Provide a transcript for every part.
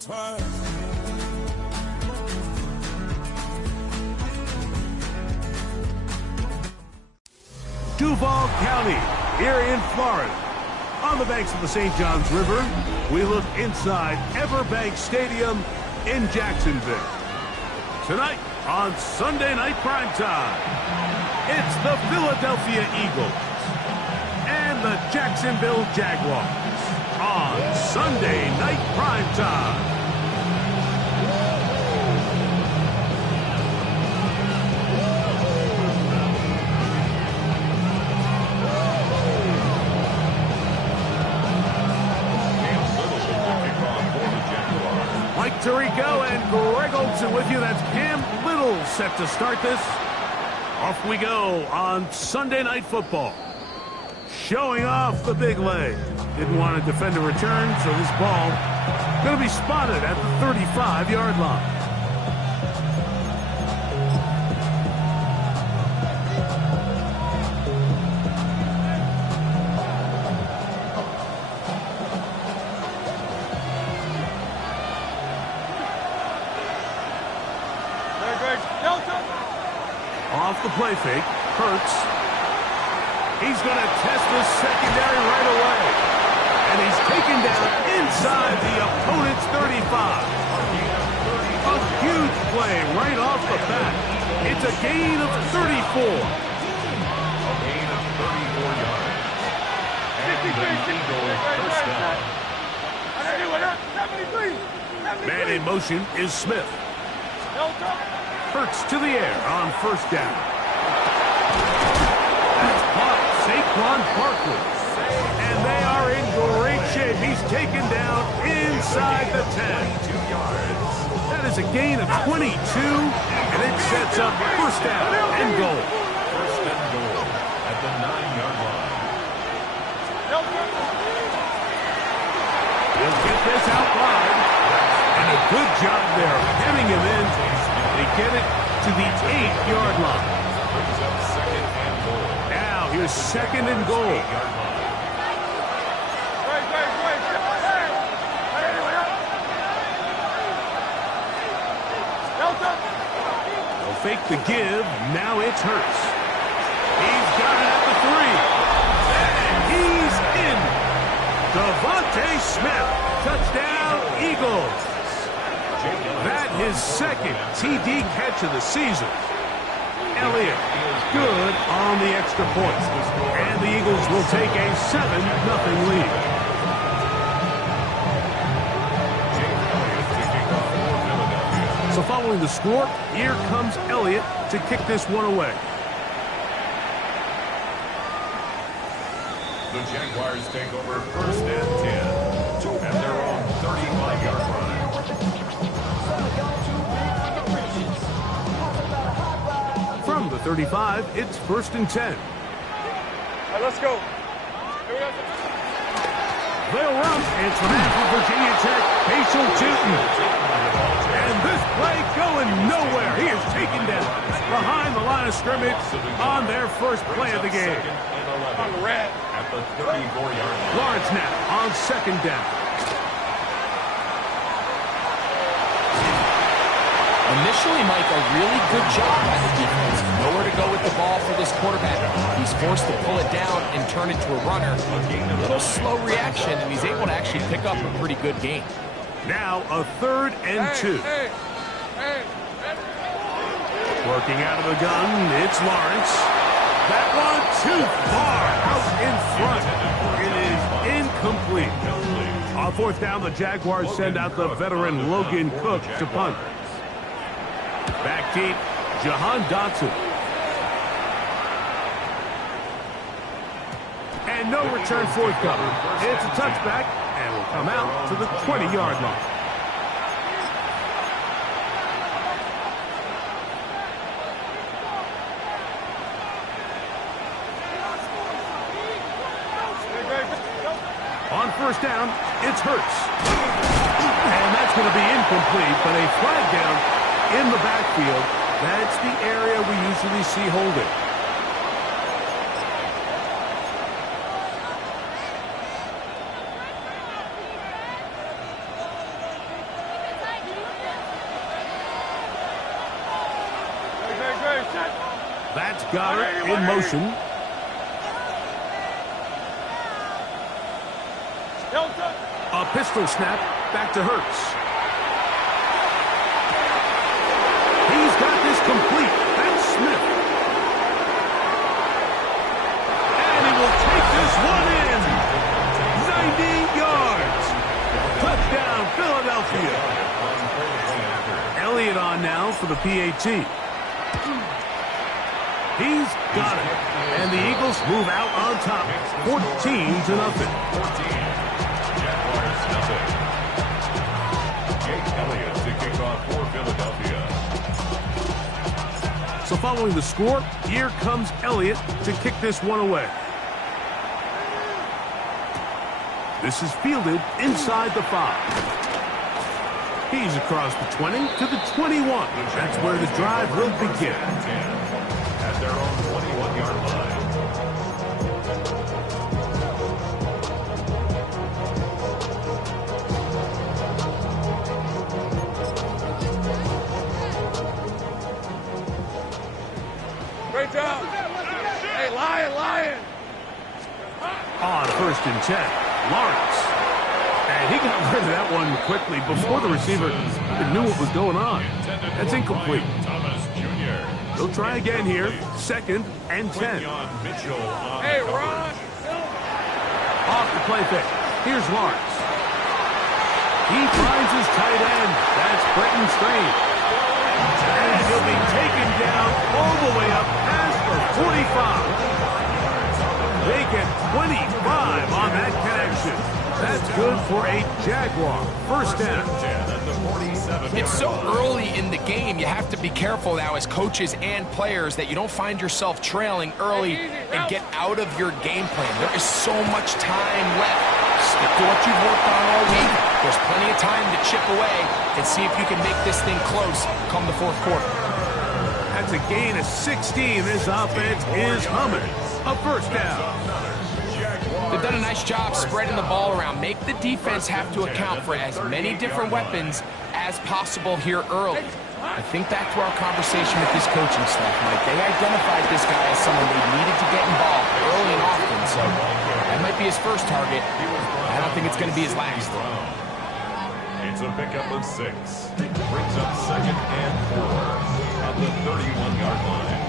twice. Duval County, here in Florida. On the banks of the St. Johns River, we look inside Everbank Stadium in Jacksonville. Tonight on Sunday Night Primetime, it's the Philadelphia Eagles and the Jacksonville Jaguars on Sunday Night Primetime. Mike Tirico and Greg Olson with you. That's Cam Little set to start this. Off we go on Sunday Night Football. Showing off the big leg. Didn't want to defend a return, so this ball going to be spotted at the 35-yard line. Off the play fake, Hurts. He's going to test the secondary right away. And he's taken down inside the opponent's 35. A huge play right off the bat. It's a gain of 34. A gain of 34 yards. And the Eagles first down. Man in motion is Smith. Hurts to the air on first down. That's caught Saquon Barkley. And they are in great shape. He's taken down inside the 10. That is a gain of 22, and it sets up first down and goal. First and goal at the 9-yard line. He'll get this out wide. And a good job there of hemming him in. They get it to the 8-yard line. Now here's second and goal. They'll fake the give. Now it's Hurts. He's got it at the 3. And he's in. Devontae Smith. Touchdown, Eagles. That his second TD catch of the season. Elliott good on the extra point. And the Eagles will take a 7-0 lead. So following the score, here comes Elliott to kick this one away. The Jaguars take over first and 10 at their own 35-yard line. From the 35, it's first and 10. All right, let's go. They'll run. It's from after Virginia Tech, Facial Tootin. And this play going nowhere. He is taken down behind the line of scrimmage on their first play of the game. On the rat at the 34-yard line. Lawrence now on second down. Initially, Mike, a really good job by the defense. Nowhere to go with the ball for this quarterback. He's forced to pull it down and turn it to a runner. A little slow reaction, and he's able to actually pick up a pretty good gain. Now a 3rd and 2. Working out of the gun, it's Lawrence. That one too far out in front. It is incomplete. On 4th down, the Jaguars send out the veteran Logan Cook to punt. Back deep, Jahan Dotson. And no return forthcoming. It's a touchback, and will come out to the 20-yard line. On first down, it's Hurts. And that's going to be incomplete, but a flag down in the backfield. That's the area we usually see holding. Elliott's got her in motion. A pistol snap back to Hurts. He's got this complete. That's Smith. And he will take this one in. 90 yards. Touchdown, Philadelphia. Elliott on now for the PAT. He's got it. And the Eagles move out on top, 14-0. Elliott to kick off for Philadelphia. So following the score, here comes Elliott to kick this one away. This is fielded inside the 5. He's across the 20 to the 21. That's where the drive will begin. At their own 21-yard line. Great job. Hey, Lion. On 1st and 10, Lawrence. And he got rid of that one quickly before the receiver even knew what was going on. That's incomplete. Thomas Jr. They'll try again here. 2nd and 10. Hey, Ron. Off the play fake. Here's Lawrence. He finds his tight end. That's Brenton Strange. And he'll be taken down all the way up past the 45. They get 25 on that connection. That's good for a Jaguar. 1st down. It's so early in the game, you have to be careful now as coaches and players that you don't find yourself trailing early and get out of your game plan. There is so much time left. Stick to what you've worked on all week. There's plenty of time to chip away and see if you can make this thing close come the 4th quarter. That's a gain of 16. This offense is humming. A 1st down. They've done a nice job spreading the ball around. Make the defense have to account for as many different weapons as possible here early. I think back to our conversation with this coaching staff, Mike. They identified this guy as someone they needed to get involved early and often, so that might be his first target. I don't think it's going to be his last. It's a pickup of 6. Brings up 2nd and 4 at the 31-yard line.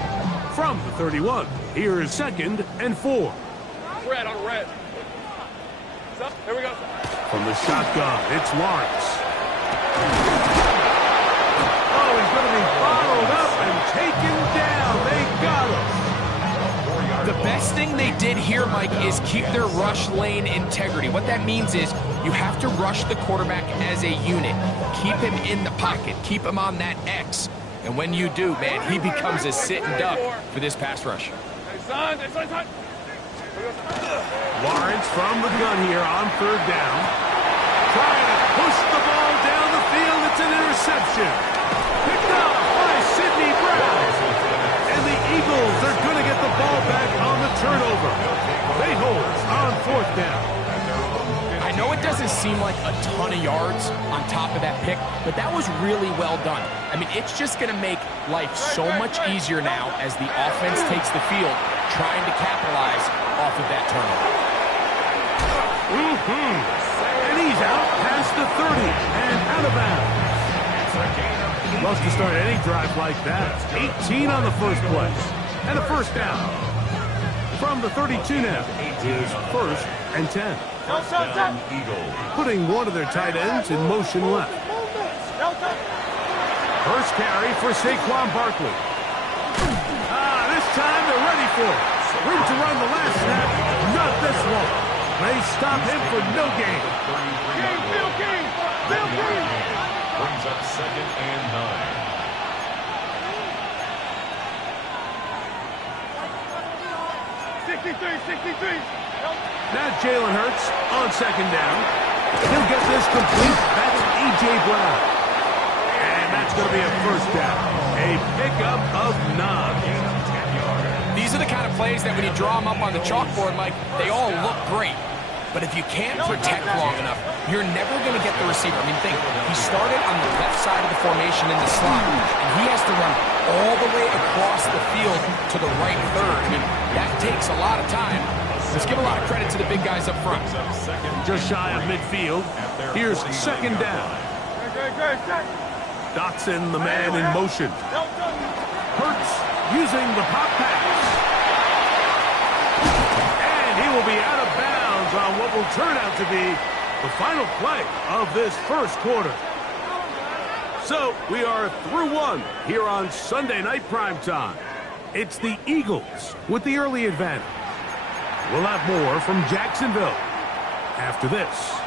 From the 31, here is 2nd and 4. Red on red. Here we go. From the shotgun, it's Lawrence. Oh, he's going to be bottled up and taken down. They got him. The best thing they did here, Mike, is keep their rush lane integrity. What that means is you have to rush the quarterback as a unit. Keep him in the pocket. Keep him on that X. And when you do, man, he becomes a sitting duck for this pass rush. Hey, son. Lawrence from the gun here on 3rd down. Trying to push the ball down the field. It's an interception. Picked up by Sidney Brown. And the Eagles are going to get the ball back on the turnover. They hold on 4th down. I know it doesn't seem like a ton of yards on top of that pick, but that was really well done. I mean, it's just going to make life so much easier now as the offense takes the field, trying to capitalize off of that turnover. And he's out past the 30 and out of bounds. Loves to start any drive like that. 18 on the first play. And a 1st down. From the 32 now is 1st and 10. Putting one of their tight ends in motion left. First carry for Saquon Barkley. This time they're ready for it. Room to run the last snap. Not this one. They stop him for no gain. Brings up 2nd and 9. Now Jalen Hurts on 2nd down. He'll get this complete. That's A.J. Brown. And that's going to be a 1st down. A pickup of 9. These are the kind of plays that when you draw them up on the chalkboard, Mike, they all look great. But if you can't protect long enough, you're never going to get the receiver. I mean, think, he started on the left side of the formation in the slot, and he has to run all the way across the field to the right third. I mean, that takes a lot of time. Let's give a lot of credit to the big guys up front. Just shy of midfield. Here's second down. Dotson, the man in motion. Hurts using the pop pass. And he will be out of bounds on what will turn out to be the final play of this first quarter. So we are through one here on Sunday Night Primetime. It's the Eagles with the early advantage. We'll have more from Jacksonville after this.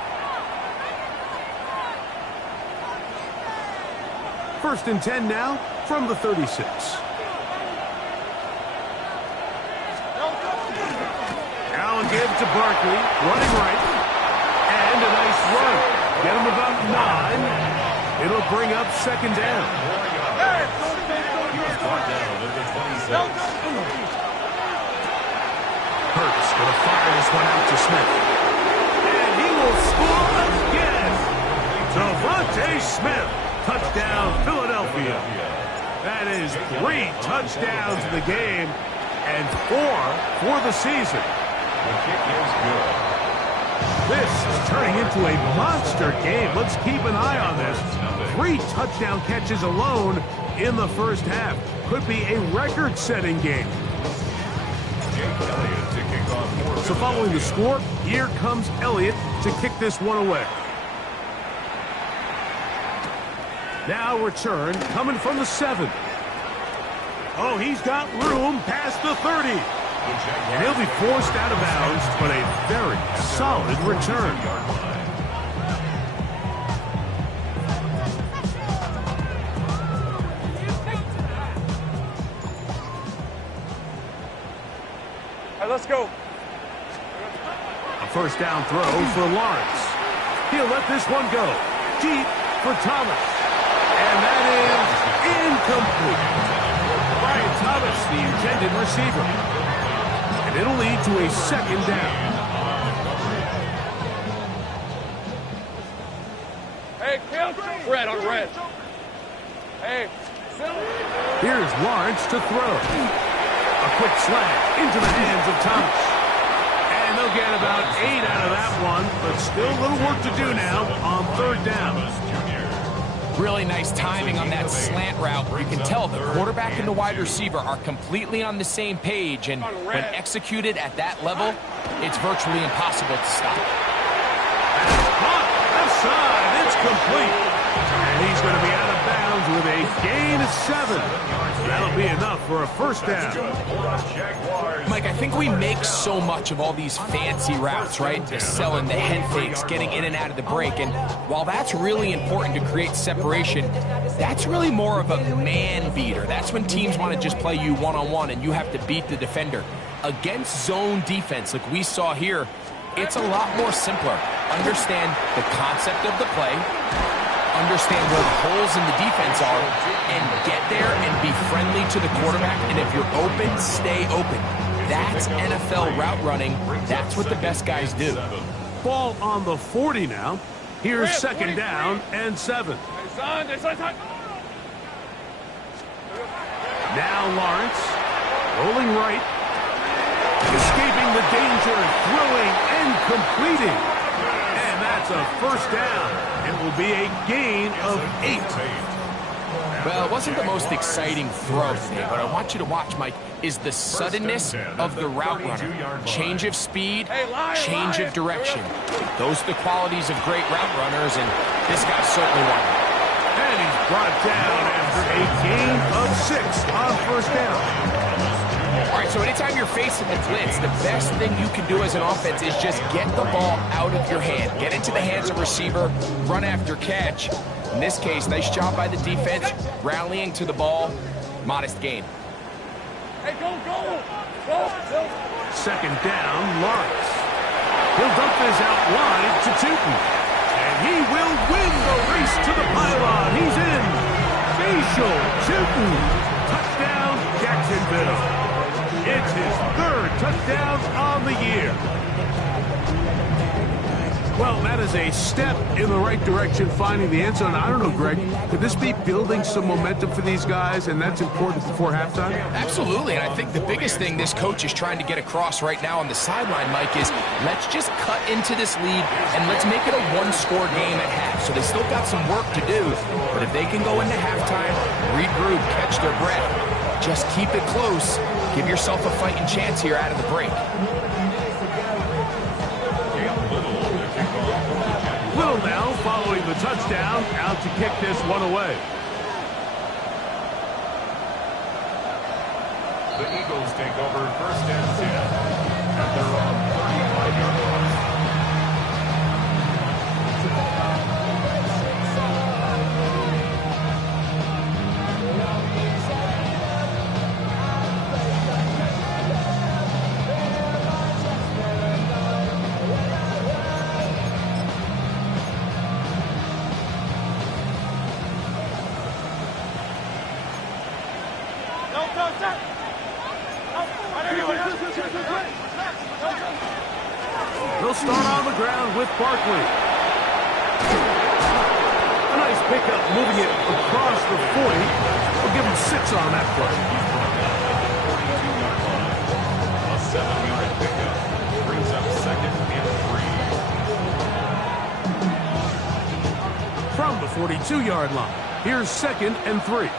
First and 10 now from the 36. Now a give to Barkley, running right. And a nice run. Get him about 9. It'll bring up second down. He was brought down at the 26. Hurts going to fire this one out to Smith. And he will score again. Devontae Smith. Touchdown, Philadelphia. That is 3 touchdowns in the game and 4 for the season. The kick is good. This is turning into a monster game. Let's keep an eye on this. 3 touchdown catches alone in the first half. Could be a record-setting game. So following the score, here comes Elliott to kick this one away. Now return coming from the 7. Oh, he's got room past the 30. And he'll be forced out of bounds, but a very solid return. Let's go. A first down throw for Lawrence. He'll let this one go. Deep for Thomas. And that is incomplete. Brian Thomas, the intended receiver. And it'll lead to a second down. Hey, kill. Red on red. Hey. Here's Lawrence to throw. A quick slant into the hands of Thomas. And they'll get about 8 out of that one, but still a little work to do now on third down. Really nice timing on that slant route. You can tell the quarterback and the wide receiver are completely on the same page, and when executed at that level, it's virtually impossible to stop. Caught left side, it's complete. And he's going to be out of bounds with a gain of 7. That'll be enough for a first down. Mike, I think we make so much of all these fancy routes, right? The selling, the head fakes, getting in and out of the break. And while that's really important to create separation, that's really more of a man beater. That's when teams want to just play you one-on-one and you have to beat the defender. Against zone defense, like we saw here, it's a lot more simpler. Understand the concept of the play, understand where the holes in the defense are, and get there and be friendly to the quarterback. And if you're open, stay open. That's NFL route running. That's what the best guys do. Ball on the 40 now. Here's second down and 7. Now Lawrence, rolling right, escaping the danger, throwing and completing. And that's a first down. It will be a gain of 8. Well, it wasn't the most exciting throw today, but I want you to watch, Mike, is the suddenness of the route runner. Change of speed, change of direction. Those are the qualities of great route runners, and this guy certainly one. And he's brought down after a gain of 6 on first down. All right, so anytime you're facing the blitz, the best thing you can do as an offense is just get the ball out of your hand. Get into the hands of receiver, run after catch. In this case, nice job by the defense, rallying to the ball. Modest gain. Hey, go. Second down, Lawrence. He'll dump this out wide to Tootin. And he will win the race to the pylon. He's in. Facial Tootin. Touchdown, Jacksonville. It's his 3rd touchdown on the year. Well, that is a step in the right direction, finding the end zone. I don't know, Greg, could this be building some momentum for these guys, and that's important before halftime? Absolutely, and I think the biggest thing this coach is trying to get across right now on the sideline, Mike, is let's just cut into this lead and let's make it a one-score game at half. So they still got some work to do, but if they can go into halftime, regroup, catch their breath, just keep it close, give yourself a fighting chance here out of the break. Little now following the touchdown, out to kick this one away. The Eagles take over first and 10 at their own 35-yard line. They'll start on the ground with Barkley. A nice pickup, moving it across the 40. We'll give him 6 on that play. 42-yard line. A 7-yard pickup brings up second and 3. From the 42-yard line, here's second and 3.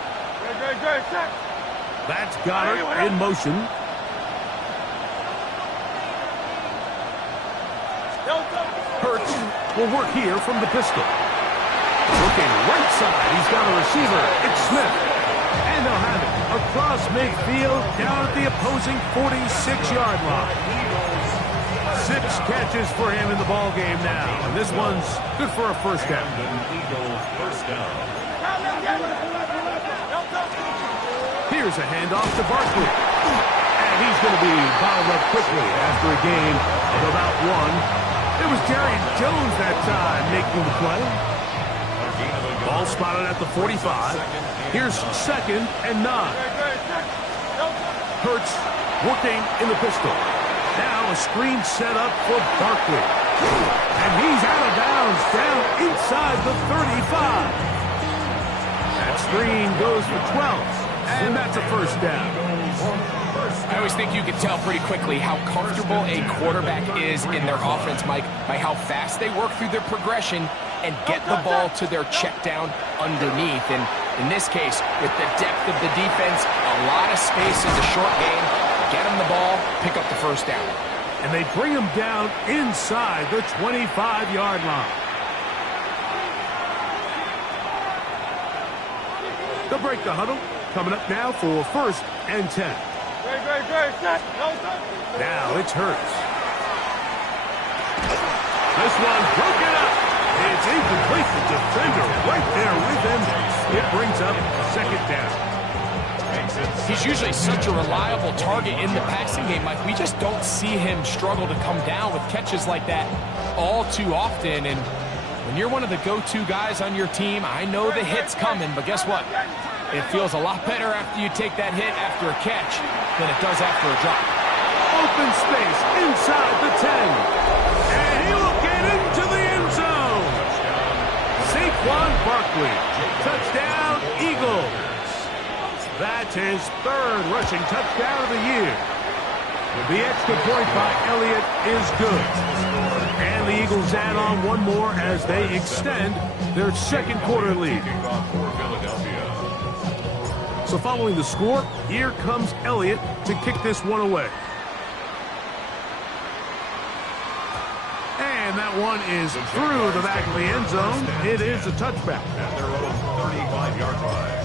That's Goddard in motion. Hurts will work here from the pistol. Looking right side, he's got a receiver. It's Smith. And they'll have it across midfield down at the opposing 46-yard line. 6 catches for him in the ball game now. And this one's good for a first down. Eagles first down. Here's a handoff to Barkley. And he's going to be bottled up quickly after a gain of about 1. It was Darian Jones that time making the play. Ball spotted at the 45. Here's second and 9. Hurts working in the pistol. Now a screen set up for Barkley. And he's out of bounds down inside the 35. That screen goes for 12. And that's a first down. I always think you can tell pretty quickly how comfortable a quarterback is in their offense, Mike, by how fast they work through their progression and get the ball to their check down underneath. And in this case, with the depth of the defense, a lot of space in the short game, get them the ball, pick up the first down. And they bring him down inside the 25-yard line. They'll break the huddle. Coming up now for first and 10. Now it's Hurts. This one broken up. It's incomplete. The defender right there with him. It brings up second down. He's usually such a reliable target in the passing game, Mike. We just don't see him struggle to come down with catches like that all too often. And when you're one of the go-to guys on your team, I know the hit's coming, but guess what? It feels a lot better after you take that hit after a catch than it does after a drop. Open space inside the 10. And he will get into the end zone. Saquon Barkley. Touchdown, Eagles. That's his 3rd rushing touchdown of the year. The extra point by Elliott is good. And the Eagles add on one more as they extend their second quarter lead. So following the score, here comes Elliott to kick this one away. And that one is through the back of the end zone. It is a touchback. At their own 35-yard line.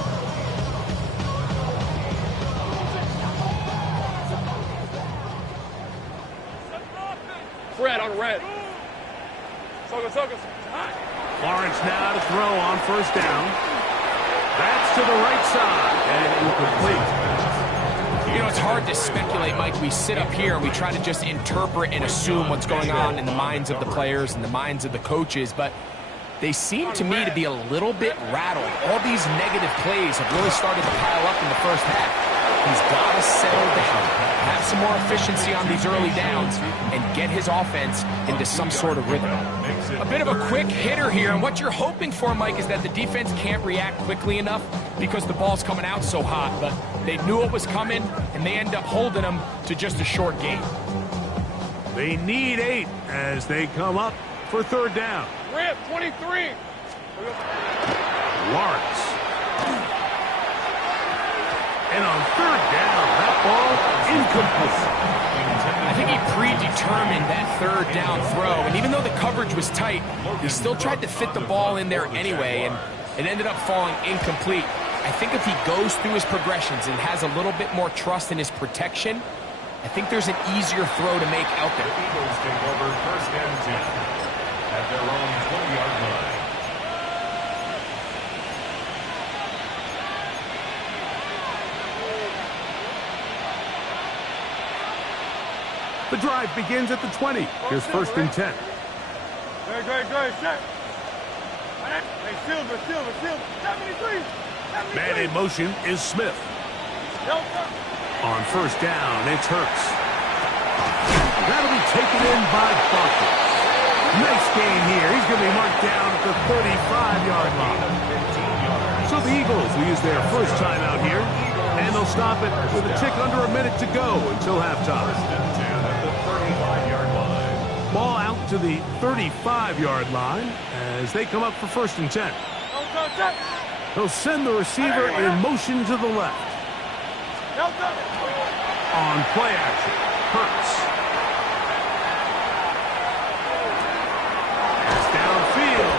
Red on red. Lawrence now to throw on first down. That's to the right side and incomplete. You know, it's hard to speculate, Mike. We sit up here and we try to just interpret and assume what's going on in the minds of the players and the minds of the coaches, but they seem to me to be a little bit rattled. All these negative plays have really started to pile up in the first half. He's got to settle down, have some more efficiency on these early downs and get his offense into some sort of rhythm. A bit of a quick hitter here, and what you're hoping for, Mike, is that the defense can't react quickly enough because the ball's coming out so hot, but they knew it was coming, and they end up holding them to just a short gain. They need 8 as they come up for third down. Rip, 23. Lawrence. And on third down, that ball incomplete. I think he predetermined that third down throw, and even though the coverage was tight, he still tried to fit the ball in there anyway, and it ended up falling incomplete. I think if he goes through his progressions and has a little bit more trust in his protection, I think there's an easier throw to make out there. The Eagles take over first and 10 at their own 20-yard line. The drive begins at the 20. Here's first and 10. Good. Shut. Hey, Silver. 73. Man in motion is Smith. Delta. On first down, it's Hurts. That'll be taken in by Barkley. Nice gain here. He's going to be marked down at the 35-yard line. So the Eagles will use their first timeout here, and they'll stop it with a tick under a minute to go until halftime. First and 10 at the 35-yard line. Ball out to the 35-yard line as they come up for first and 10. They'll send the receiver in motion to the left. On play action, Hurts. Pass downfield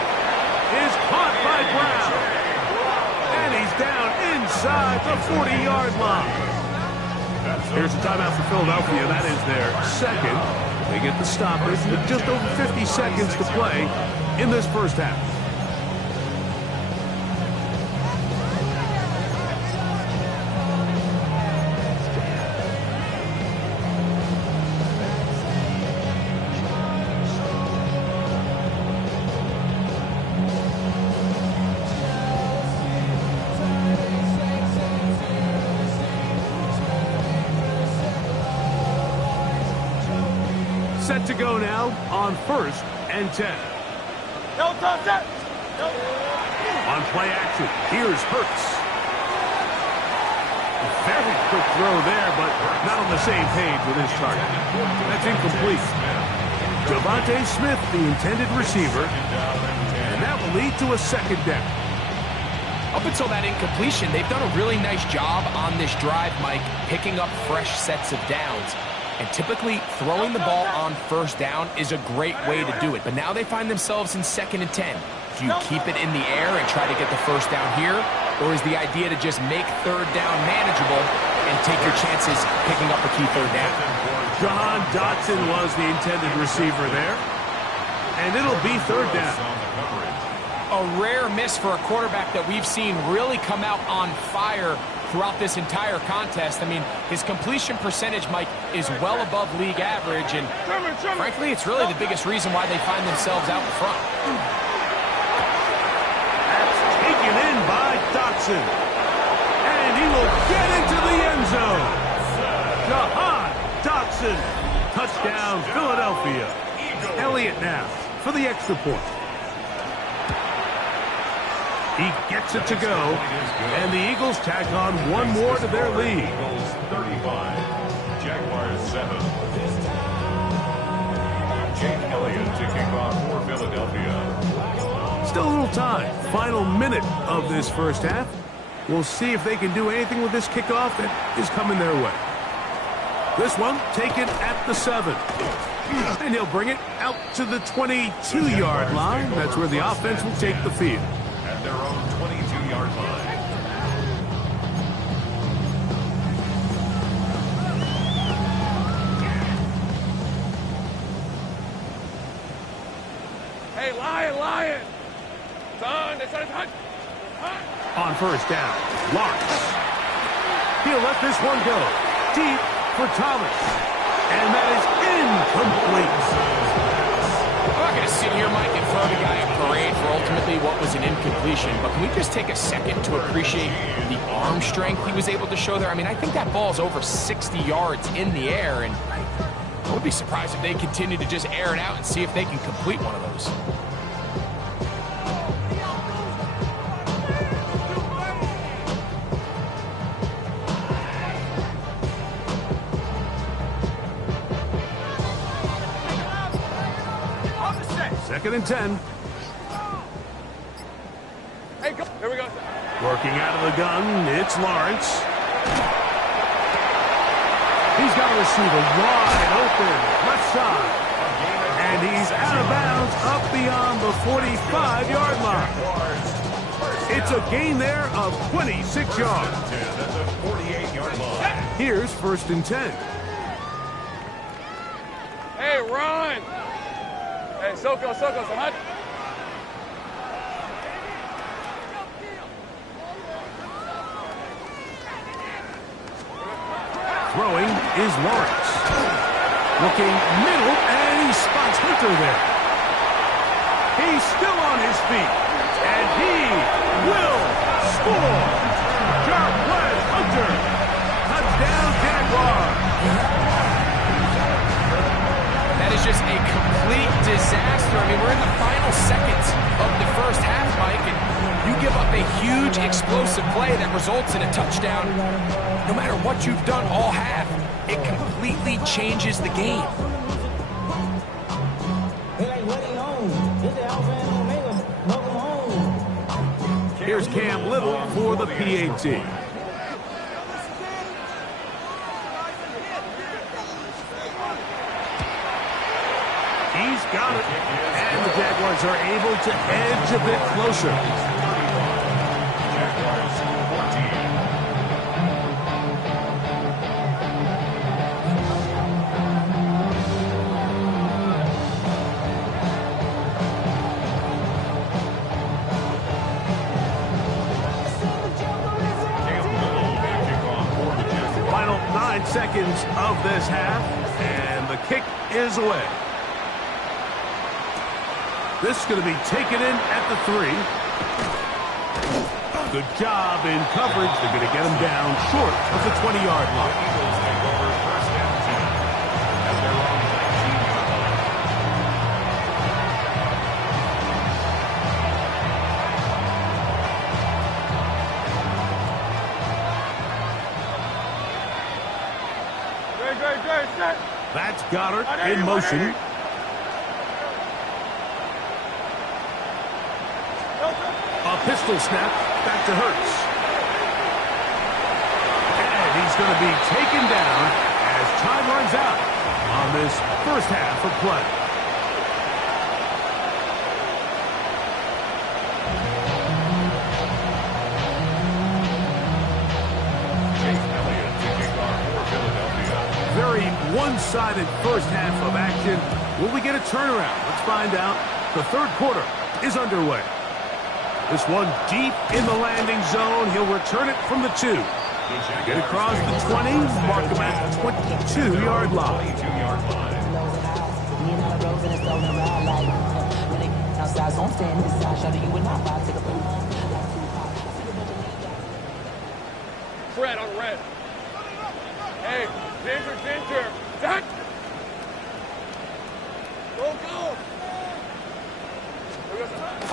is caught by Brown. And he's down inside the 40-yard line. Here's a timeout for Philadelphia. That is their second. They get the stoppage with just over 50 seconds to play in this first half. Set to go now on first and 10. On play action, here's Hurts. A very quick throw there, but not on the same page with his target. That's incomplete. Devontae Smith, the intended receiver, and that will lead to a second down. Up until that incompletion, they've done a really nice job on this drive, Mike, picking up fresh sets of downs. And typically, throwing the ball on first down is a great way to do it. But now they find themselves in second and 10. Do you keep it in the air and try to get the first down here? Or is the idea to just make third down manageable and take your chances picking up a key third down? John Dotson was the intended receiver there. And it'll be third down. A rare miss for a quarterback that we've seen really come out on fire throughout this entire contest. I mean, his completion percentage, Mike, is well above league average, and frankly, it's really the biggest reason why they find themselves out in front. That's taken in by Dotson. And he will get into the end zone. Jahan Dotson. Touchdown, Philadelphia. Elliott now for the extra point. He gets it to go, and the Eagles tack on one more to their lead. Eagles 35, Jaguars 7. Jake Elliott to kick off for Philadelphia. Still a little time. Final minute of this first half. We'll see if they can do anything with this kickoff that is coming their way. This one taken at the 7. And he'll bring it out to the 22-yard line. That's where the offense will take the field. At their own 22-yard line. Hey, Lion. Son, it's on. On first down, Lawrence. He'll let this one go. Deep for Thomas. And that is incomplete. I'm not going to sit here, Mike, and throw the guy a parade for ultimately what was an incompletion, but can we just just take a second to appreciate the arm strength he was able to show there? I mean, I think that ball's over 60 yards in the air, and I would be surprised if they continue to just air it out and see if they can complete one of those. Second and 10. Hey, go. Here we go. Working out of the gun, it's Lawrence. He's got a receiver wide open, left side. And he's out of bounds up beyond the 45-yard line. It's a gain there of 26 yards. That's a 48-yard line. Here's first and 10. Hey, run. Hey, Soko, Samad. Throwing is Lawrence. Looking middle, and he spots Hunter there. He's still on his feet, and he will score. Sharp play, Hunter. Touchdown, Jaguars. That is just a complete disaster. I mean, we're in the final seconds of the first half, Mike, and you give up a huge explosive play that results in a touchdown. No matter what you've done all half, it completely changes the game. Here's Cam Little for the PAT. He's got it. And the Jaguars are able to edge a bit closer. Final 9 seconds of this half, and the kick is away. This is going to be taken in at the 3. Good job in coverage. They're going to get him down short of the 20-yard line. Eagles take over first down 10 at their own 19-yard line. Set. That's Goddard in motion. A pistol snap back to Hurts. And he's going to be taken down as time runs out on this first half of play. Very one-sided first half of action. Will we get a turnaround? Let's find out. The third quarter is underway. This one deep in the landing zone. He'll return it from the 2. Get across the 20, mark him at the 22-yard line. Fred on red. Hey, Ginger. Zach. Go.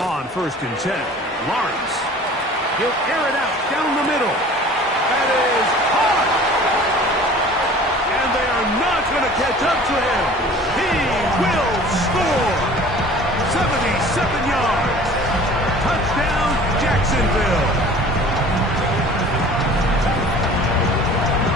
On first and 10, Lawrence. He'll air it out down the middle. That is hard. And they are not going to catch up to him. He will score. 77 yards. Touchdown, Jacksonville.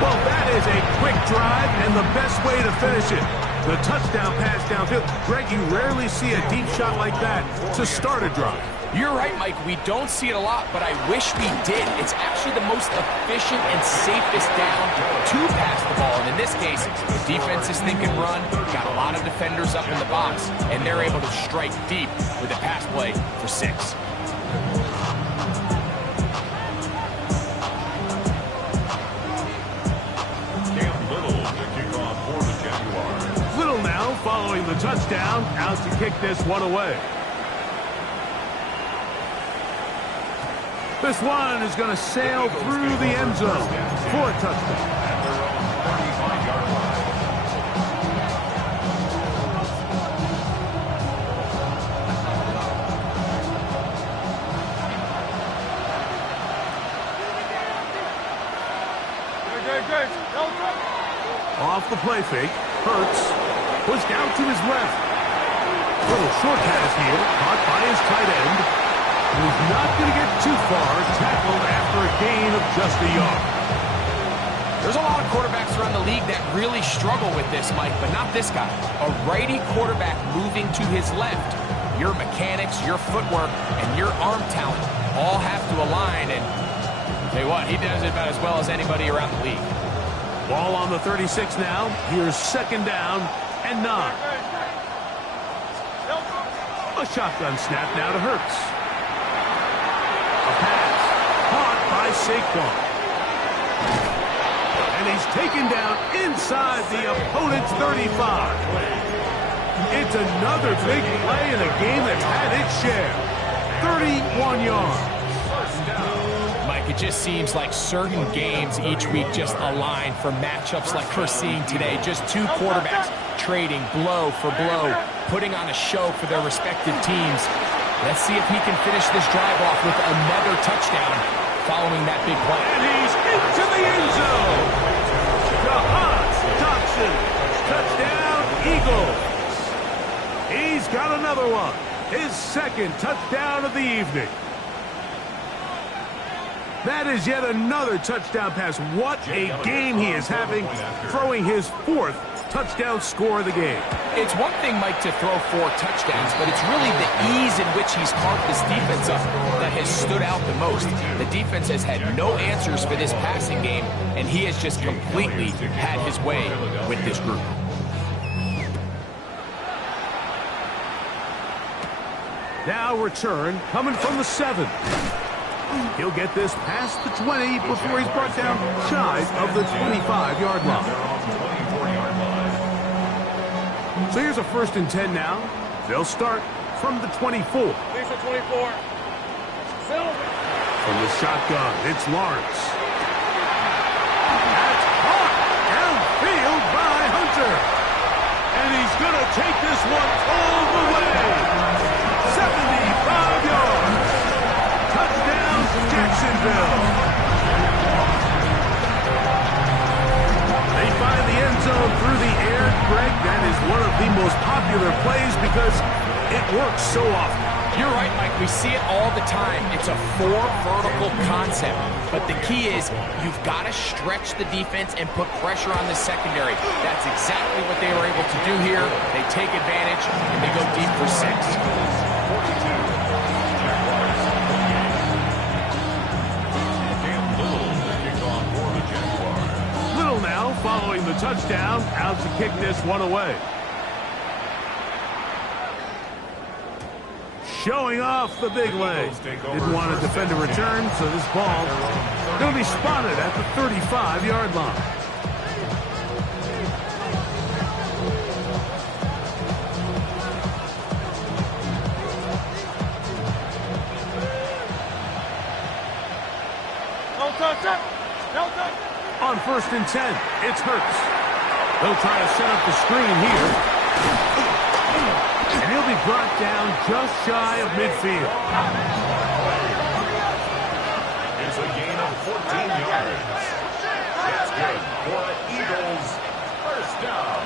Well, that is a quick drive and the best way to finish it. The touchdown pass downfield. Greg, you rarely see a deep shot like that to start a drive. You're right, Mike. We don't see it a lot, but I wish we did. It's actually the most efficient and safest down to pass the ball. And in this case, the defense is thinking run, got a lot of defenders up in the box, and they're able to strike deep with a pass play for 6. Following the touchdown, out to kick this one away. This one is going to sail through the end zone for a touchdown. At their own 35-yard line. Off the play fake, Hurts was down to his left. Little short pass here, caught by his tight end. He's not going to get too far, tackled after a gain of just a yard. There's a lot of quarterbacks around the league that really struggle with this, Mike, but not this guy. A righty quarterback moving to his left. Your mechanics, your footwork, and your arm talent all have to align, and tell you what, he does it about as well as anybody around the league. Ball on the 36 now. Here's second down and 9. A shotgun snap now to Hurts. A pass caught by Saquon. And he's taken down inside the opponent's 35. It's another big play in a game that's had its share. 31 yards. Mike, it just seems like certain games each week just align for matchups like we're seeing today. Just two quarterbacks trading blow for blow, putting on a show for their respective teams. Let's see if he can finish this drive off with another touchdown following that big play. And he's into the end zone. Thompson, touchdown, Eagles. He's got another one. His second touchdown of the evening. That is yet another touchdown pass. What a game he is having, throwing his 4th touchdown score of the game. It's one thing, Mike, to throw 4 touchdowns, but it's really the ease in which he's carved this defense up that has stood out the most. The defense has had no answers for this passing game, and he has just completely had his way with this group. Now return coming from the 7. He'll get this past the 20 before he's brought down shy of the 25-yard line. So here's a 1st and 10 now. They'll start from the 24. Lisa 24. From the shotgun, it's Lawrence. That's caught downfield by Hunter. And he's going to take this one all the way. 75 yards. Touchdown, Jacksonville. They find the end zone through the air. Greg, that is one of the most popular plays because it works so often. You're right, Mike. We see it all the time. It's a 4 vertical concept. But the key is you've got to stretch the defense and put pressure on the secondary. That's exactly what they were able to do here. They take advantage, and they go deep for 6. Little now following the touchdown, out to kick this one away. Showing off the big leg. Didn't want to defend a return, so this ball going to be spotted at the 35-yard line. On 1st and 10, it's Hurts. They'll try to set up the screen here. And he'll be brought down just shy of midfield. It's a gain of 14 yards. That's good for the Eagles. 1st down.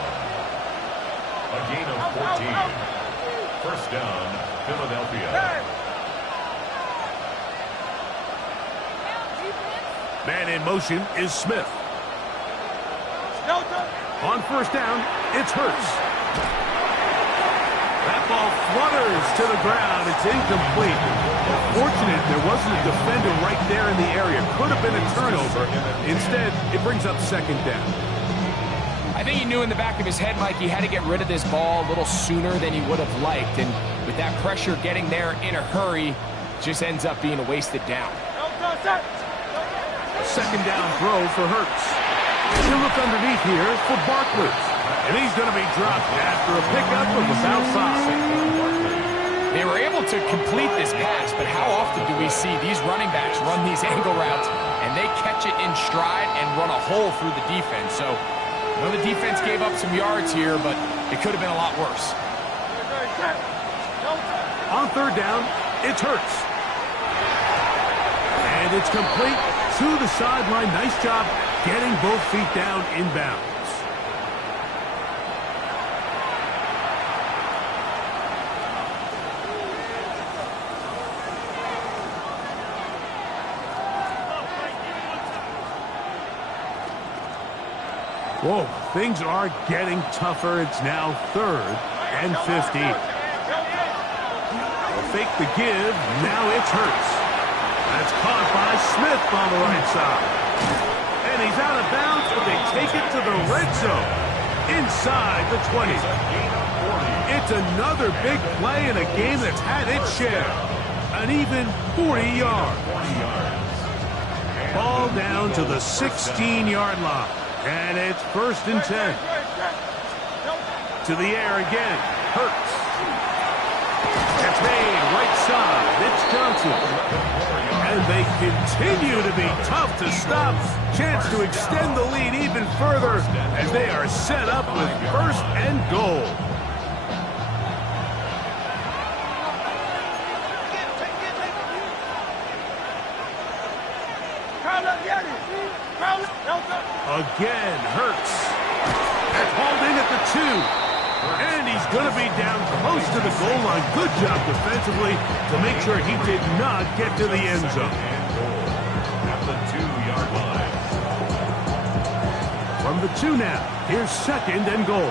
A gain of 14. 1st down, Philadelphia. Man in motion is Smith. On 1st down, it's Hurts. That ball flutters to the ground. It's incomplete. Fortunate there wasn't a defender right there in the area. Could have been a turnover. Instead, it brings up 2nd down. I think he knew in the back of his head, Mike, he had to get rid of this ball a little sooner than he would have liked. And with that pressure getting there in a hurry, it just ends up being a wasted down. 2nd down throw for Hurts. He'll look underneath here for Barkley. And he's going to be dropped after a pickup of about 5. They were able to complete this pass, but how often do we see these running backs run these angle routes and they catch it in stride and run a hole through the defense? So, I know the defense gave up some yards here, but it could have been a lot worse. On third down, it's Hurts. And it's complete to the sideline. Nice job getting both feet down inbounds. Whoa, things are getting tougher. It's now 3rd and 15. They'll fake the give. Now it's Hurts. That's caught by Smith on the right side. And he's out of bounds, but they take it to the red zone. Inside the 20. It's another big play in a game that's had its share. An even 40 yards. Ball down to the 16-yard line. And it's 1st and 10. To the air again. Hurts. That's made right side. It's Johnson. And they continue to be tough to stop. Chance to extend the lead even further as they are set up with 1st and goal. Again, Hurts. That's hauled in at the 2. And he's going to be down close to the goal line. Good job defensively to make sure he did not get to the end zone. At the 2-yard line. From the 2 now, here's 2nd and goal.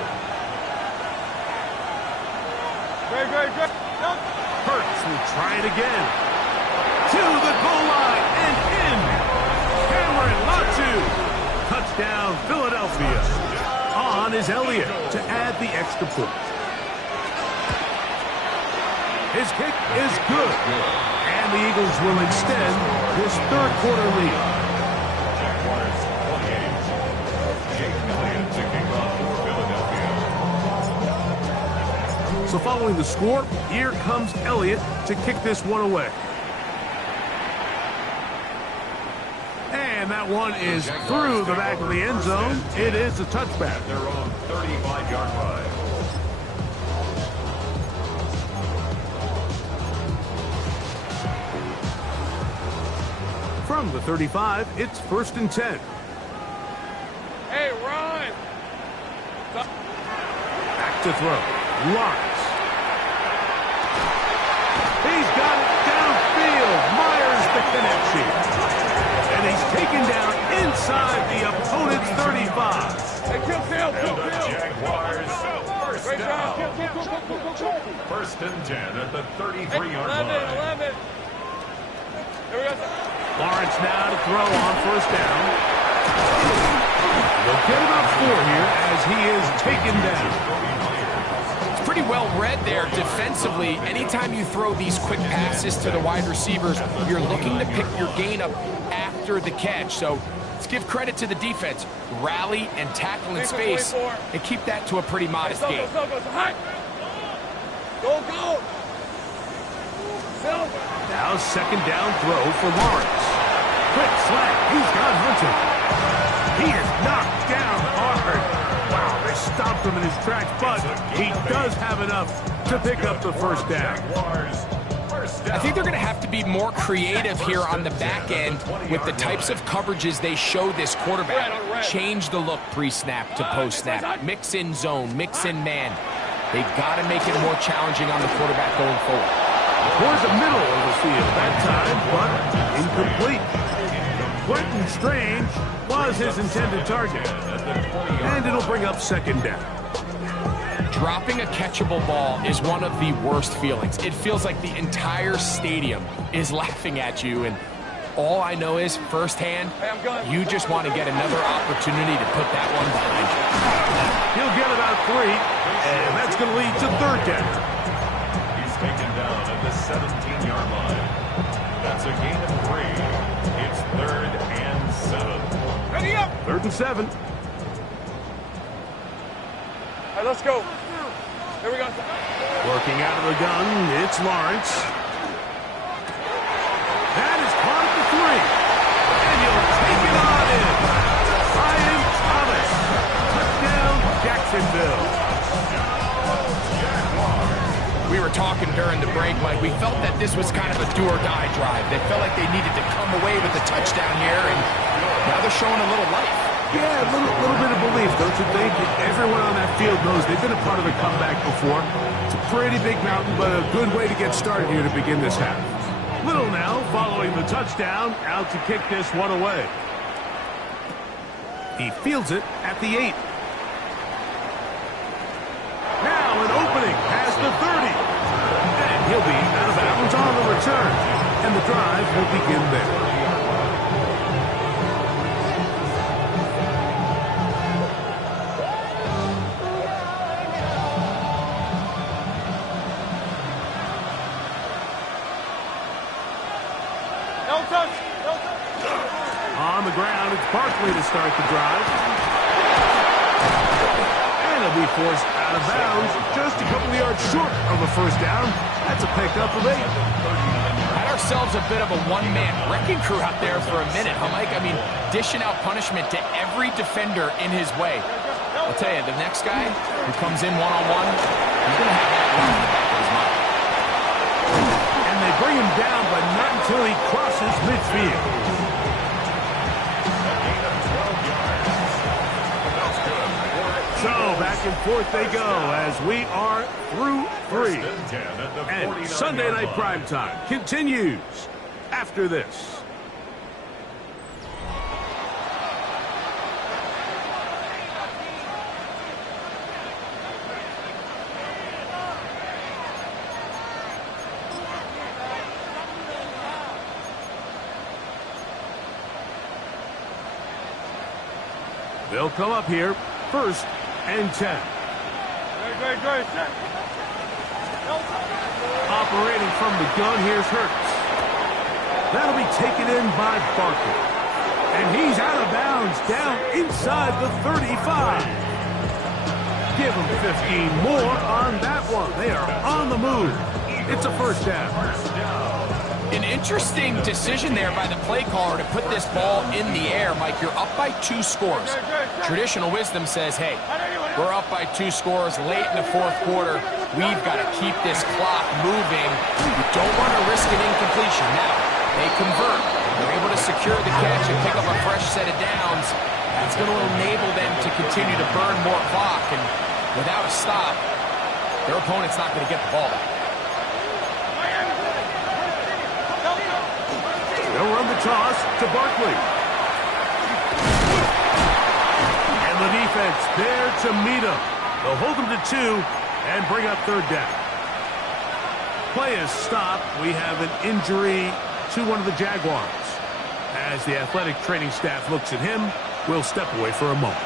Hurts will try it again. To the goal line and in. Cameron Latu. Touchdown, Philadelphia. On is Elliott to add the extra point. His kick is good. And the Eagles will extend this 3rd quarter lead. Jaguars 28. Jake Elliott to kick off for Philadelphia. So following the score, here comes Elliott to kick this one away. And that one is through the back of the end zone. It is a touchback. Their own 35-yard line. From the 35, it's 1st and 10. Hey, Ron! Back to throw. Lawrence. He's got it downfield. Myers the connection. And he's taken down inside the opponent's 35. Hey, kill. And the Jaguars first down. 1st and 10 at the 33-yard line. 11. Here we go. Lawrence now to throw on 1st down. They'll get about 4 here as he is taken down. Pretty well read there defensively. Anytime you throw these quick passes to the wide receivers, you're looking to pick your gain up after the catch. So let's give credit to the defense. Rally and tackle in space and keep that to a pretty modest gain. Go. Now 2nd down throw for Lawrence. Quick slant. He's got Hunter. He is knocked down hard. Wow, they stopped him in his tracks, but he does have enough to pick up the 1st down. I think they're going to have to be more creative here on the back end with the types of coverages they show this quarterback. Change the look pre-snap to post-snap. Mix in zone, mix in man. They've got to make it more challenging on the quarterback going forward. Towards the middle of the field that time, but incomplete. Quentin Strange was his intended target. And it'll bring up 2nd down. Dropping a catchable ball is one of the worst feelings. It feels like the entire stadium is laughing at you, and all I know is firsthand, you just want to get another opportunity to put that one behind you. He'll get about 3, and that's going to lead to 3rd down. He's taken down at the 17-yard line. That's a gain of 3. It's 3rd and 7. Ready up! 3rd and 7. All right, let's go. Here we go. Working out of the gun, it's Lawrence. That is caught at the 3. And he'll take it on in. Ryan Thomas. Touchdown, Jacksonville. We were talking during the break, Mike. We felt that this was kind of a do-or-die drive. They felt like they needed to come away with a touchdown here, and now they're showing a little life. Yeah, a little bit of belief, don't you think? Everyone on that field knows they've been a part of a comeback before. It's a pretty big mountain, but a good way to get started here to begin this half. Little now, following the touchdown, out to kick this one away. He fields it at the 8. Now an opening past the 30. And he'll be out of bounds on the return. And the drive will begin there. On the ground, it's Barkley to start the drive. And he'll be forced out of bounds, just a couple of yards short of a first down. That's a pickup of 8. Had ourselves a bit of a one-man wrecking crew out there for a minute, huh, Mike? I mean, dishing out punishment to every defender in his way. I'll tell you, the next guy who comes in one-on-one, he's going to have that one in the back of his mind. And they bring him down, but not until he crosses midfield. So back and forth they go as we are through 3. And Sunday Night Primetime continues after this. They'll come up here, 1st and 10. Operating from the gun, here's Hurts. That'll be taken in by Barkley. And he's out of bounds, down inside the 35. Give him 15 more on that one. They are on the move. It's a first down. An interesting decision there by the play caller to put this ball in the air. Mike, you're up by 2 scores. Traditional wisdom says, hey, we're up by 2 scores late in the 4th quarter. We've got to keep this clock moving. You don't want to risk an incompletion. Now, they convert. They're able to secure the catch and pick up a fresh set of downs. That's going to enable them to continue to burn more clock. And without a stop, their opponent's not going to get the ball back. They'll run the toss to Barkley. And the defense there to meet him. They'll hold him to 2 and bring up 3rd down. Play is stopped. We have an injury to one of the Jaguars. As the athletic training staff looks at him, we'll step away for a moment.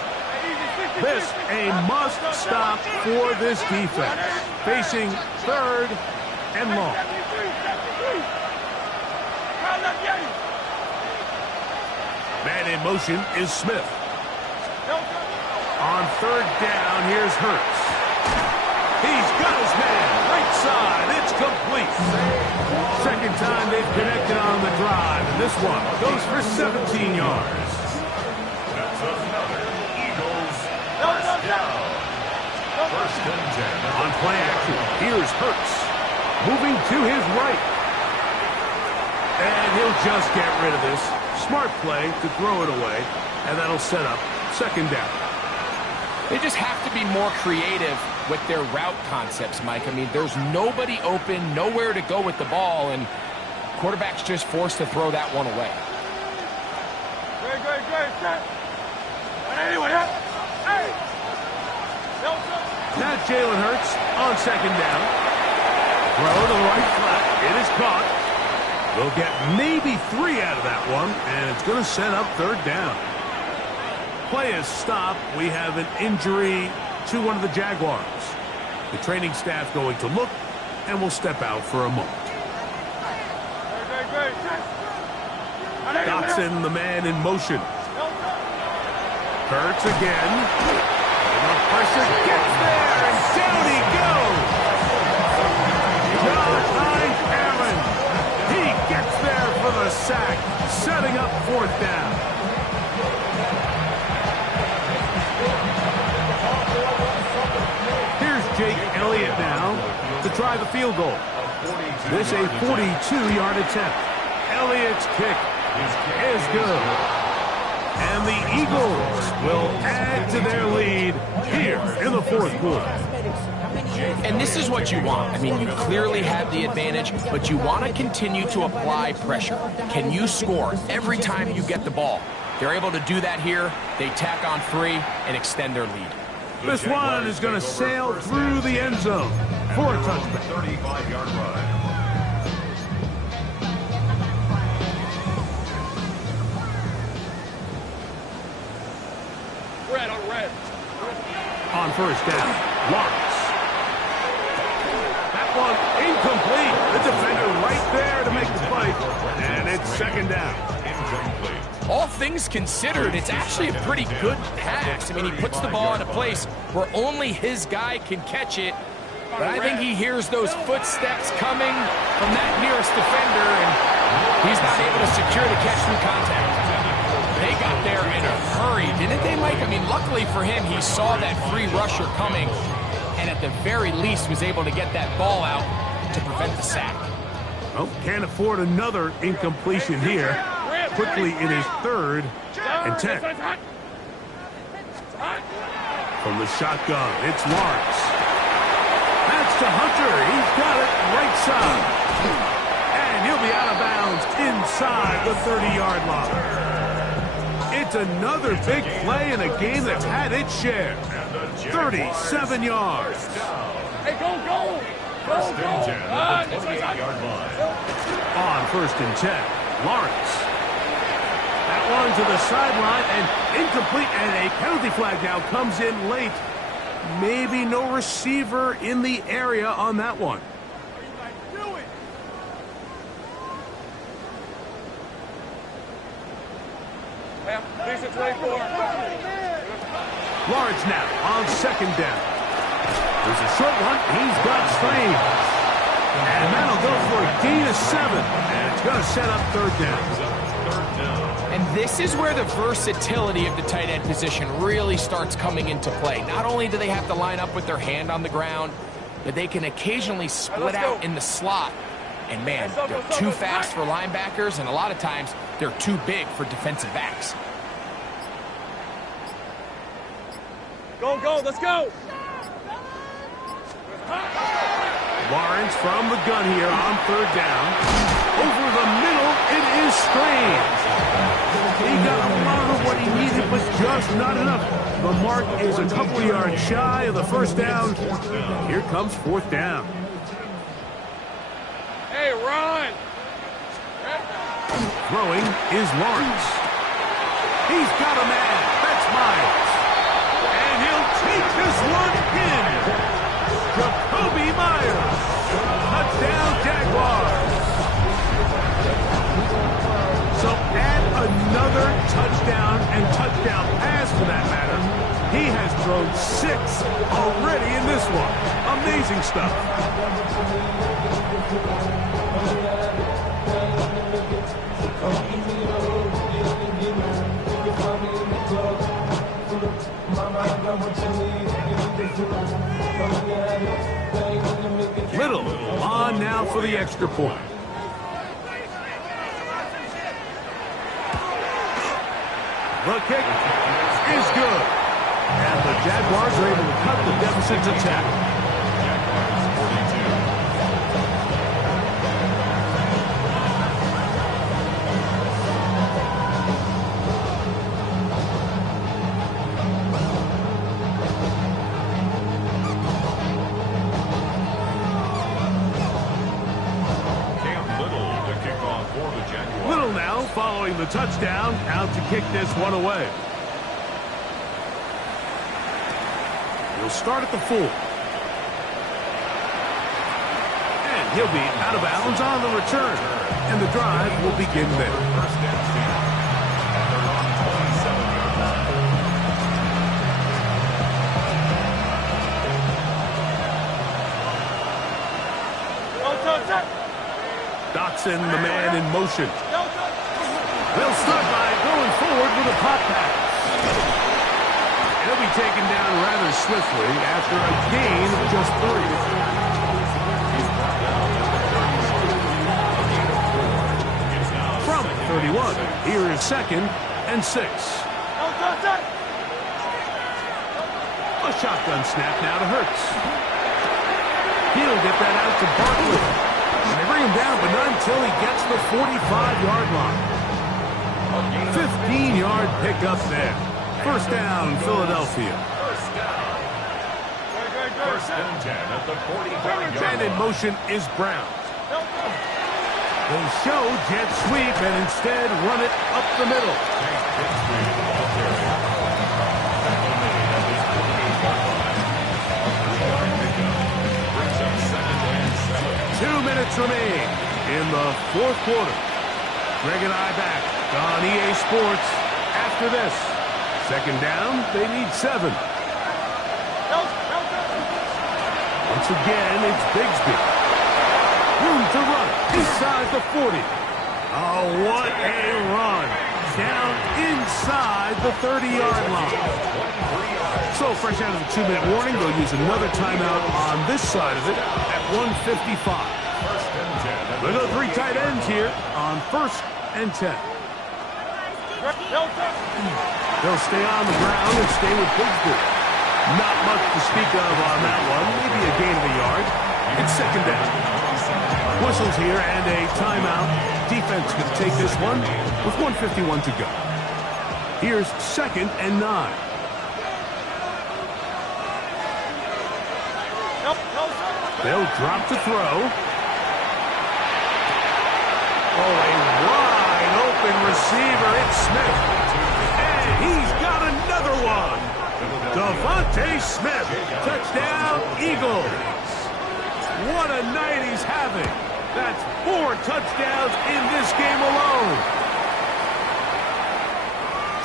This a must stop for this defense. Facing 3rd and long. Man in motion is Smith. On 3rd down, here's Hurts. He's got his man, right side, it's complete. Second time they've connected on the drive, and this one goes for 17 yards. That's another Eagles first down. 1st and 10. On play action, here's Hurts. Moving to his right. And he'll just get rid of this. Smart play to throw it away, and that'll set up 2nd down. They just have to be more creative with their route concepts, Mike. I mean, there's nobody open, nowhere to go with the ball, and quarterback's just forced to throw that one away. Now Jalen Hurts on 2nd down. Throw to the right flat. It is caught. They'll get maybe 3 out of that one, and it's going to set up 3rd down. Play is stopped. We have an injury to one of the Jaguars. The training staff going to look, and will step out for a moment. Dotson, the man in motion. Hurts again. And the pressure gets there, and down he goes. sack, setting up 4th down. Here's Jake Elliott now to try the field goal. This a 42-yard attempt. Elliott's kick is good. And the Eagles will add to their lead here in the 4th quarter. And this is what you want. I mean, you clearly have the advantage, but you want to continue to apply pressure. Can you score every time you get the ball? They're able to do that here. They tack on 3 and extend their lead. This one is going to sail through the end zone for a touchback. 35-yard run. Red on red. On 1st down, Lawrence. That one incomplete. The defender right there to make the play. And it's 2nd down. Incomplete. All things considered, it's actually a pretty good pass. I mean, he puts the ball in a place where only his guy can catch it. But I think he hears those footsteps coming from that nearest defender, and he's not able to secure the catch through contact. They got there in a hurry, didn't they, Mike? I mean, luckily for him, he saw that free rusher coming, and at the very least was able to get that ball out to prevent the sack. Oh, can't afford another incompletion here. Quickly in his 3rd and 10. From the shotgun, it's Lawrence. That's to Hunter. He's got it right side. And he'll be out of bounds inside the 30-yard line. It's another big play in a game that's had its share. 37 yards. Hey, go, go! First and 10 at the 28-yard line. On 1st and 10, Lawrence. That one to the sideline and incomplete, and a penalty flag now comes in late. Maybe no receiver in the area on that one. Decent 24. Lawrence now on 2nd down. There's a short one. He's got Strange. And that'll go for a gain of 7. And it's going to set up 3rd down. And this is where the versatility of the tight end position really starts coming into play. Not only do they have to line up with their hand on the ground, but they can occasionally split out in the slot. And man, they're too fast for linebackers, and a lot of times they're too big for defensive backs. Go, go, let's go! Lawrence from the gun here on 3rd down. Over the middle, it is Strange. He got a lot of what he needed, but just not enough. The mark is a couple yards shy of the 1st down. Here comes 4th down. Hey, run! Throwing is Lawrence. He's got a man. That's Myers. And he'll take this one in. Jacoby Myers. Touchdown, Jaguars. So add another touchdown and touchdown pass for that matter. He has thrown 6 already in this one. Amazing stuff. Little on now for the extra point. The kick is good. And the Jaguars are able to cut the deficit to 10. Following the touchdown, out to kick this one away. He'll start at the 4. And he'll be out of bounds on the return. And the drive will begin there. First and 10. And they're on 27-yard line. Dotson, the man in motion. They'll start by going forward with a pop pass. He'll be taken down rather swiftly after a gain of just 3. From 31, here is 2nd and 6. A shotgun snap now to Hurts. He'll get that out to Barkley. And they bring him down, but not until he gets the 45-yard line. 15-yard pickup there. First down, Philadelphia. First and 10 at the 45-yard line. And in motion is Brown. They show jet sweep and instead run it up the middle. 2 minutes remain in the 4th quarter. Greg and I back on EA Sports after this. 2nd down, they need 7. Once again, it's Bigsby. Room to run inside the 40. Oh, what a run. Down inside the 30-yard line. So fresh out of the 2-minute warning, they'll use another timeout on this side of it at 1:55. We'll go 3 tight ends here on 1st and 10. They'll stay on the ground and stay with Bigsby. Not much to speak of on that one. Maybe a gain of a yard. It's 2nd down. Whistles here and a timeout. Defense going to take this one with 1:51 to go. Here's 2nd and 9. They'll drop to throw. Oh, a wide open receiver. It's Smith. And he's got another one. Devontae Smith. Touchdown, Eagles. What a night he's having. That's 4 touchdowns in this game alone.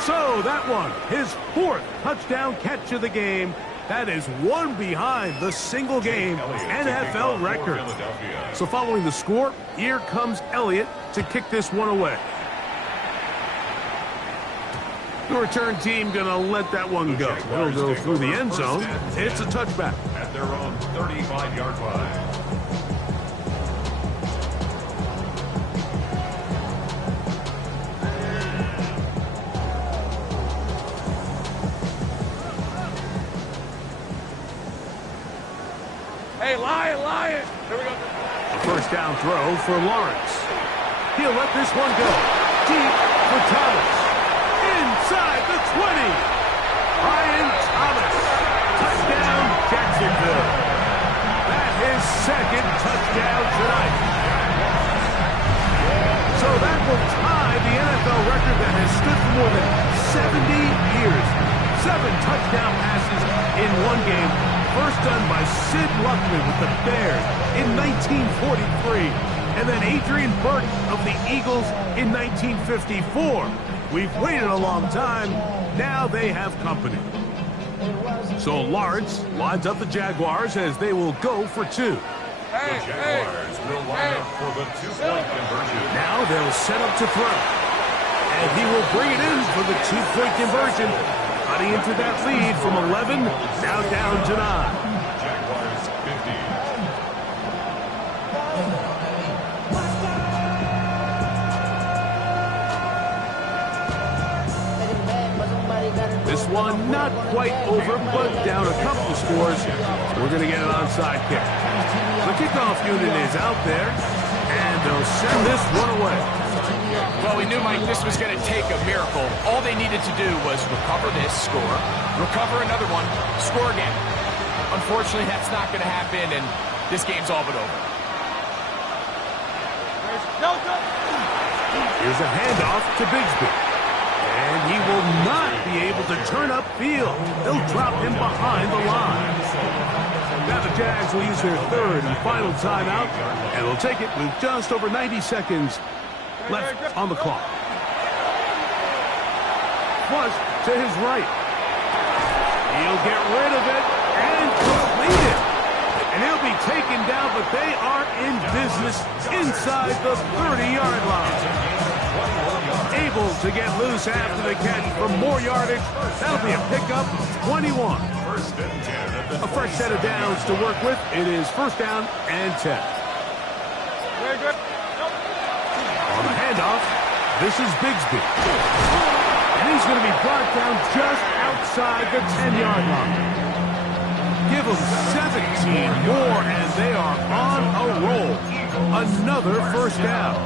So that one, his 4th touchdown catch of the game. That is one behind the single-game NFL record. So following the score, here comes Elliott to kick this one away. The return team going to let that one go. It'll go through the end zone. It's a touchback. At their own 35-yard line. Hey, Lion. Here we go. A first down throw for Lawrence. He'll let this one go. Deep for Thomas. Inside the 20. Brian Thomas. Touchdown, Jacksonville. That's his 2nd touchdown tonight. So that will tie the NFL record that has stood for more than 70 years. 7 touchdown passes in one game. First done by Sid Luckman with the Bears in 1943. And then Adrian Burke of the Eagles in 1954. We've waited a long time. Now they have company. So Lawrence lines up the Jaguars as they will go for 2. The Jaguars will line up for the 2-point conversion. Now they'll set up to throw. And he will bring it in for the 2-point conversion. Cutting into that lead from 11, now down to 9. Jaguars 50. This one not quite over, but down a couple of scores. We're going to get an onside kick. The kickoff unit is out there, and they'll send this one away. Well, we knew, Mike, this was going to take a miracle. All they needed to do was recover this, score, recover another one, score again. Unfortunately, that's not going to happen, and this game's all but over. Here's a handoff to Bigsby. And he will not be able to turn upfield. They'll drop him behind the line. Now the Jags will use their 3rd and final timeout, and they'll take it with just over 90 seconds left on the clock. Flush to his right. He'll get rid of it and complete it. And he'll be taken down, but they are in business inside the 30-yard line. 21 yards. Able to get loose after the catch for more yardage. That'll be a pickup of 21. First and 10 at the A fresh set of downs to work with. It is first down and 10. Very good. On the handoff, this is Bigsby. And he's going to be brought down just outside the 10-yard line. Give them 17 more, and they are on a roll. Another first down.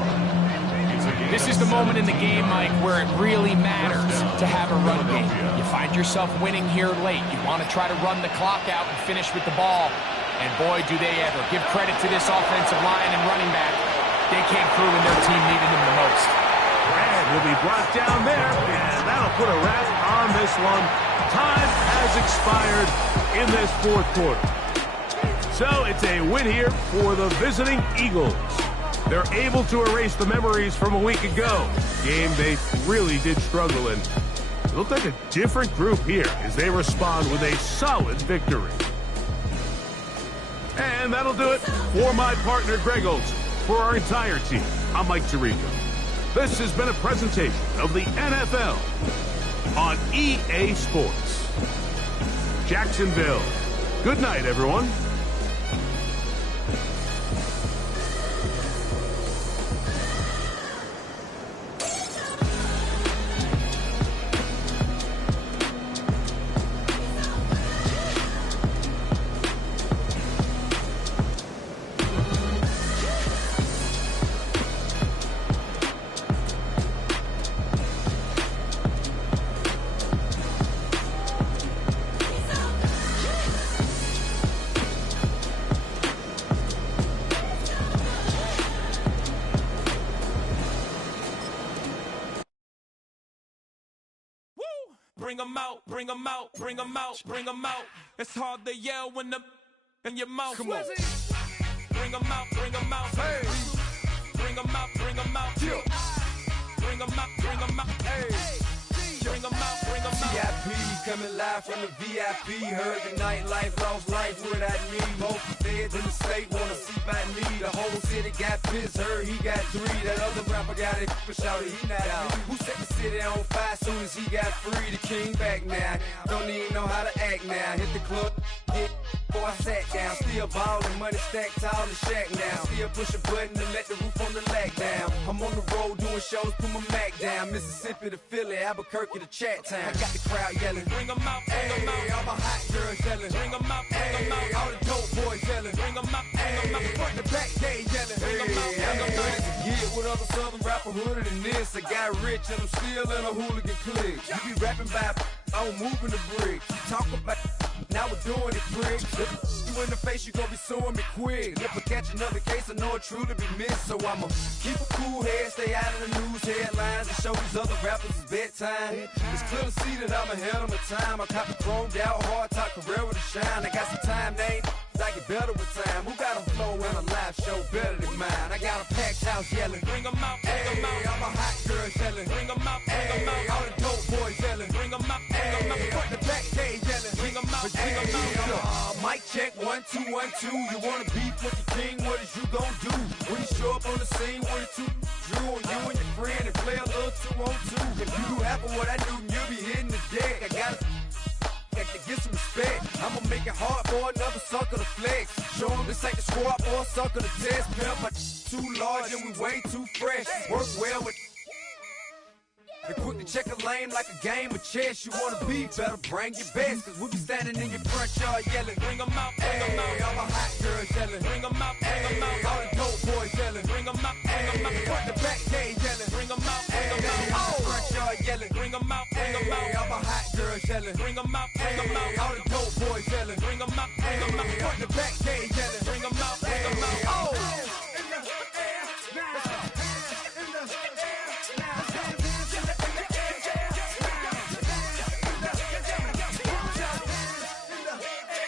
This is the moment in the game, Mike, where it really matters to have a run game. You find yourself winning here late. You want to try to run the clock out and finish with the ball. And boy, do they ever. Give credit to this offensive line and running back. They came through when their team needed them the most. And he'll be brought down there, and that'll put a wrap on this one. Time has expired in this fourth quarter. So it's a win here for the visiting Eagles. They're able to erase the memories from a week ago. Game they really did struggle in. It looked like a different group here as they respond with a solid victory. And that'll do it for my partner Greg Olson. For our entire team, I'm Mike Tirico. This has been a presentation of the NFL on EA Sports. Jacksonville. Good night, everyone. Bring 'em out, bring 'em out, bring 'em out, bring 'em out. It's hard to yell when the in your mouth. Come on. Bring 'em out, bring 'em out. Hey. Bring 'em out, bring 'em out. Yeah. Bring 'em out, bring 'em out. Hey. Bring 'em out, bring 'em out. VIP coming live from the VIP. Heard the nightlife, lost life without me. Most feds in the state wanna see by me. The whole city got pissed, heard he got 3. That other rapper got it, but shouted he not out. Who set the city on fire soon as he got free? The king back now, don't even know how to act now. Hit the club, hit before I sat down. Still ballin', money stacked tall in the shack now. Still push a button to let the roof on the lag down. I'm on the road doing shows, put my Mac down. Mississippi to Philly, Albuquerque to Chat Town. I got the crowd yelling, Bring 'em out, bring 'em out. all my hot girls yelling, Bring 'em out, bring 'em out. all the dope boys yelling, Bring 'em out, bring 'em out. front to back gay yelling. Bring 'em out, bring 'em out. To get with other southern rapper hooded than this. I got rich and I'm still in a hooligan clique. You be rapping by, I'm moving the bricks. You talk about, now we're doing it, prick. You in the face, you gon' be suing me quick. If I catch another case, I know it truly be missed. So I'ma keep a cool head, stay out of the news headlines, and show these other rappers it's bedtime. It's clear to see that I'm ahead of my time. I caught the chromed out, hard top career with a shine. I got some time, they ain't I get better with time. Who got a flow and a live show better than mine? I got a packed house yelling, Bring 'em out, bring 'em out. all my hot girls yelling, Bring 'em out, bring 'em out. all the dope boys yelling, Bring 'em out, bring 'em out. front to back gay yelling, Bring 'em out, bring 'em out. mic check 1 2 1 2. You wanna beef with the king? What is you gon' do when you show up on the scene with a 2 Drew on you and your friend and play a little 2-on-2? If you do half of what I do, you'll be hitting the deck. I gotta to get some respect. I'ma make it hard for another sucker to flex. Show 'em this ain't the squad or a sucker to test. Pimp, but too large and we way too fresh. Work well with and quick to check a lane like a game of chess. You wanna be better, bring your best. Cause we be standing in your front yard yelling, Bring 'em out, bring 'em out. all my hot girls yelling, Bring 'em out, bring 'em out. all the dope boys yelling, Bring 'em out, bring 'em out. front to back gay yelling, Bring 'em out, bring 'em out. front yard yelling, Bring 'em out, bring 'em out. all my hot girls yelling, Bring 'em out, bring 'em out. all the dope boys yelling, Bring 'em out, bring 'em out. front to back